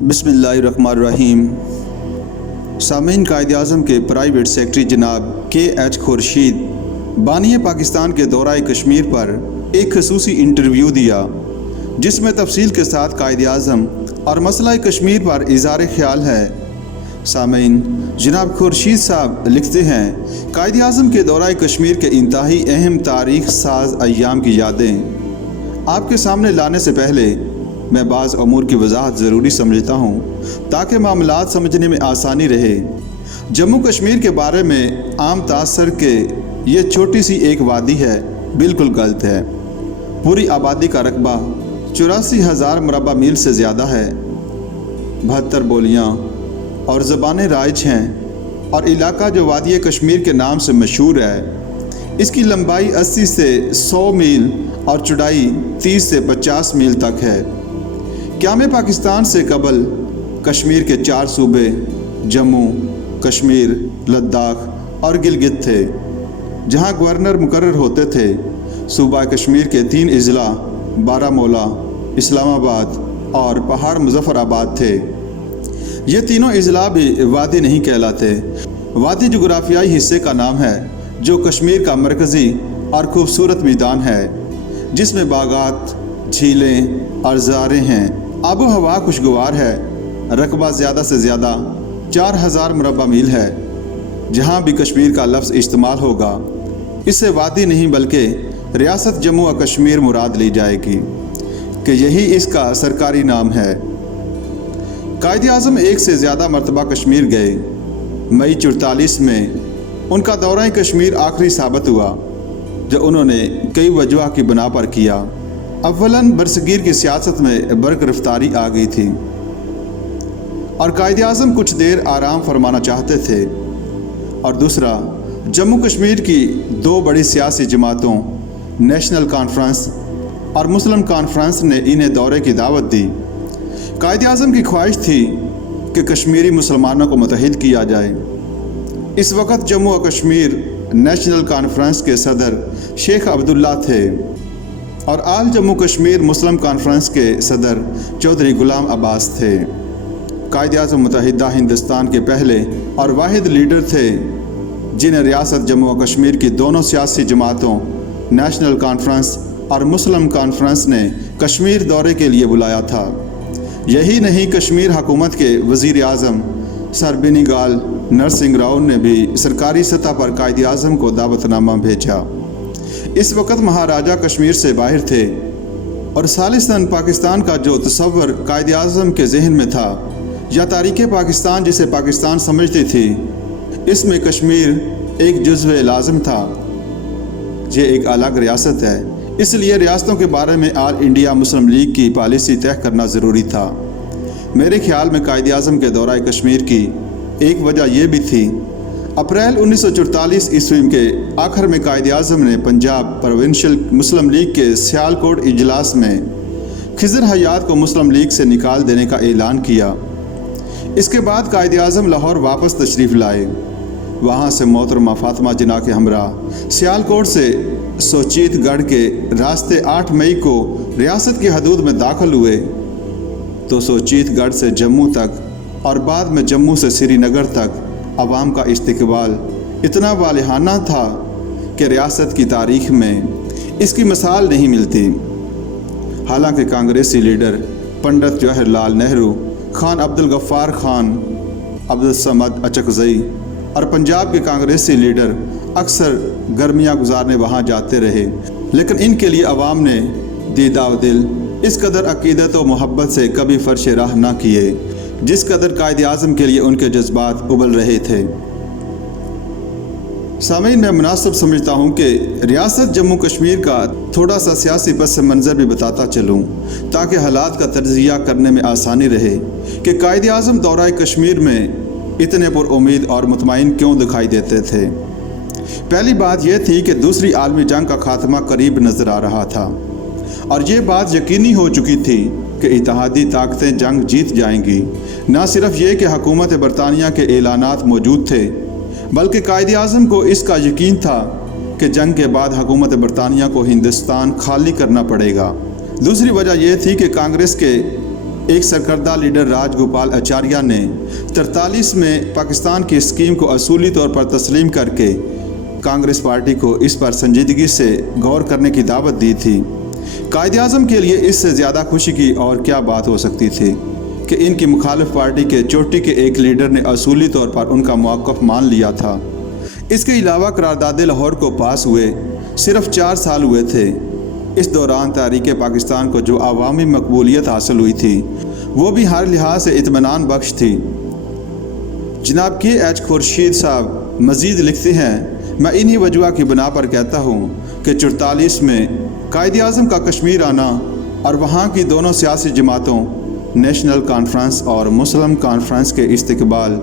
बिस्मिल्लाहिर्रहमानिर्रहीम। सामीन, कायद-ए-आज़म के प्राइवेट सेक्रेटरी जनाब के.एच. खुर्शीद बानी पाकिस्तान के दौराए कश्मीर पर एक खसूसी इंटरव्यू दिया, जिसमें तफसील के साथ कायद-ए-आज़म और मसला कश्मीर पर इज़हार ख्याल है। सामीन, जनाब खुर्शीद साहब लिखते हैं, कायद-ए-आज़म के दौराए कश्मीर के इंतहाई अहम तारीख़ साज अय्याम की यादें आपके सामने लाने से पहले मैं बाज़ अमूर की वजाहत ज़रूरी समझता हूँ ताकि मामलात समझने में आसानी रहे। जम्मू कश्मीर के बारे में आम तासर के ये छोटी सी एक वादी है बिल्कुल गलत है। पूरी आबादी का रकबा 84,000 मुरबा मील से ज़्यादा है। 72 बोलियाँ और ज़बानें राइज हैं और इलाका जो वादी कश्मीर के नाम से मशहूर है, इसकी लंबाई 80 से 100 मील और चौड़ाई 30 से 50 मील तक है। क़याम पाकिस्तान से कबल कश्मीर के 4 सूबे जम्मू, कश्मीर, लद्दाख और गिलगित थे, जहां गवर्नर मुकर्रर होते थे। सूबा कश्मीर के 3 अजला बारामूला, इस्लामाबाद और पहाड़ मुजफ्फराबाद थे। ये तीनों अजला भी वादी नहीं कहलाते। वादी जोग्राफियाई हिस्से का नाम है जो कश्मीर का मरकज़ी और खूबसूरत मैदान है, जिसमें बागात, झीलें और ज़ारें हैं। आबो हवा खुशगवार है। रकबा ज़्यादा से ज़्यादा 4,000 मुरबा मील है। जहाँ भी कश्मीर का लफ्ज़ इस्तेमाल होगा, इससे वादी नहीं बल्कि रियासत जम्मू और कश्मीर मुराद ली जाएगी कि यही इसका सरकारी नाम है। कायद-ए-आज़म एक से ज़्यादा मरतबा कश्मीर गए। मई 44 में उनका दौरा कश्मीर आखिरी साबित हुआ, जो उन्होंने कई वजह की बिना पर किया। अव्वलन बरसगीर की सियासत में बर्क रफ्तारी आ गई थी और कायद-ए-आज़म कुछ देर आराम फरमाना चाहते थे, और दूसरा, जम्मू कश्मीर की 2 बड़ी सियासी जमातों नेशनल कॉन्फ्रेंस और मुस्लिम कॉन्फ्रेंस ने इन्हें दौरे की दावत दी। कायद-ए-आज़म की ख्वाहिश थी कि कश्मीरी मुसलमानों को मुत्तहिद किया जाए। इस वक्त जम्मू और कश्मीर नेशनल कॉन्फ्रेंस के सदर शेख अब्दुल्ला थे और आल जम्मू कश्मीर मुस्लिम कॉन्फ्रेंस के सदर चौधरी गुलाम अब्बास थे। कायद-ए-आज़म मुत्तहिदा हिंदुस्तान के पहले और वाहिद लीडर थे जिन्हें रियासत जम्मू और कश्मीर की दोनों सियासी जमातों नेशनल कॉन्फ्रेंस और मुस्लिम कॉन्फ्रेंस ने कश्मीर दौरे के लिए बुलाया था। यही नहीं, कश्मीर हुकूमत के वज़ीर आज़म सर बेनीगाल नरसिंह राव ने भी सरकारी सतह पर कायद-ए-आज़म को दावतनामा भेजा। इस वक्त महाराजा कश्मीर से बाहर थे और सालिसन पाकिस्तान का जो तस्वर कायद-ए-आज़म के जहन में था, या तारीख़ पाकिस्तान जिसे पाकिस्तान समझती थी, इसमें कश्मीर एक जुज़्व लाज़िम था। ये एक अलग रियासत है, इसलिए रियासतों के बारे में ऑल इंडिया मुस्लिम लीग की पॉलिसी तय करना ज़रूरी था। मेरे ख्याल में कायद-ए-आज़म के दौराए कश्मीर की एक वजह यह भी थी, अप्रैल 1944 ईस्वी के आखिर में कायद-ए-आज़म ने पंजाब प्रोविंशियल मुस्लिम लीग के सियालकोट इजलास में खिज़र हयात को मुस्लिम लीग से निकाल देने का ऐलान किया। इसके बाद कायद-ए-आज़म लाहौर वापस तशरीफ़ लाए। वहाँ से मोहतरमा फातिमा जिन्ना के हमरा सियालकोट से सोचीत गढ़ के रास्ते 8 मई को रियासत की हदूद में दाखिल हुए, तो सोचीत गढ़ से जम्मू तक और बाद में जम्मू से श्रीनगर तक अवाम का इस्तकबाल इतना वालिहाना था कि रियासत की तारीख़ में इसकी मिसाल नहीं मिलती। हालांकि कांग्रेसी लीडर पंडित जवाहरलाल नेहरू, खान अब्दुल गफ्फार खान, अब्दुल समद अचकज़ई और पंजाब के कांग्रेसी लीडर अक्सर गर्मियाँ गुजारने वहाँ जाते रहे, लेकिन इनके लिए अवाम ने दीदा व दिल इस कदर अकीदत व मोहब्बत से कभी फर्श राह ना किए जिस कदर कायद-ए-आज़म के लिए उनके जज्बात उबल रहे थे। सामीन, मैं मुनासिब समझता हूँ कि रियासत जम्मू कश्मीर का थोड़ा सा सियासी पस मंज़र भी बताता चलूँ, ताकि हालात का तज्ज़िया करने में आसानी रहे कि कायद-ए-आज़म दौराए कश्मीर में इतने पुरउम्मीद और मुतमईन क्यों दिखाई देते थे। पहली बात यह थी कि दूसरी आलमी जंग का खात्मा करीब नज़र आ रहा था और ये बात यकीनी हो चुकी थी कि इत्तेहादी ताकतें जंग जीत जाएंगी। न सिर्फ ये कि हुकूमत बरतानिया के ऐलानात मौजूद थे, बल्कि कायद-ए-आज़म को इसका यकीन था कि जंग के बाद हुकूमत बरतानिया को हिंदुस्तान खाली करना पड़ेगा। दूसरी वजह यह थी कि कांग्रेस के ایک سرکردہ لیڈر راج گوپال اچاریہ نے 43 میں پاکستان کی اسکیم کو اصولی طور پر تسلیم کر کے کانگریس پارٹی کو اس پر سنجیدگی سے غور کرنے کی دعوت دی تھی۔ قائد اعظم کے لیے اس سے زیادہ خوشی کی اور کیا بات ہو سکتی تھی کہ ان کی مخالف پارٹی کے چوٹی کے ایک لیڈر نے اصولی طور پر ان کا موقف مان لیا تھا۔ اس کے علاوہ قرارداد لاہور کو پاس ہوئے صرف 4 سال ہوئے تھے۔ اس دوران تحریک پاکستان کو جو عوامی مقبولیت حاصل ہوئی تھی وہ بھی ہر لحاظ سے اطمینان بخش تھی۔ جناب KH خورشید صاحب مزید لکھتے ہیں، میں انہی وجوہ کی بنا پر کہتا ہوں کہ 44 میں قائد اعظم کا کشمیر آنا اور وہاں کی دونوں سیاسی جماعتوں نیشنل کانفرنس اور مسلم کانفرنس کے استقبال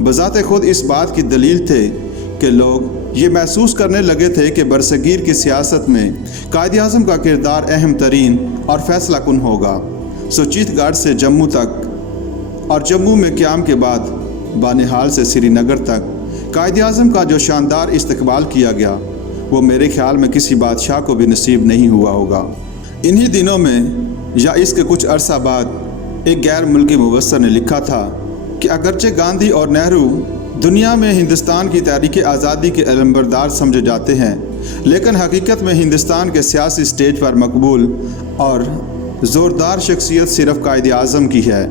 بذات خود اس بات کی دلیل تھے کہ لوگ یہ محسوس کرنے لگے تھے کہ برصغیر کی سیاست میں قائد اعظم کا کردار اہم ترین اور فیصلہ کن ہوگا۔ چیت گاٹ سے جموں تک اور جموں میں قیام کے بعد بانہال سے سری نگر تک قائد اعظم کا جو شاندار استقبال کیا گیا وہ میرے خیال میں کسی بادشاہ کو بھی نصیب نہیں ہوا ہوگا۔ انہی دنوں میں یا اس کے کچھ عرصہ بعد ایک غیر ملکی مبصر نے لکھا تھا کہ اگرچہ گاندھی اور نہرو دنیا میں ہندوستان کی تحریک آزادی کے علمبردار سمجھے جاتے ہیں، لیکن حقیقت میں ہندوستان کے سیاسی سٹیج پر مقبول اور زوردار شخصیت صرف قائد اعظم کی ہے۔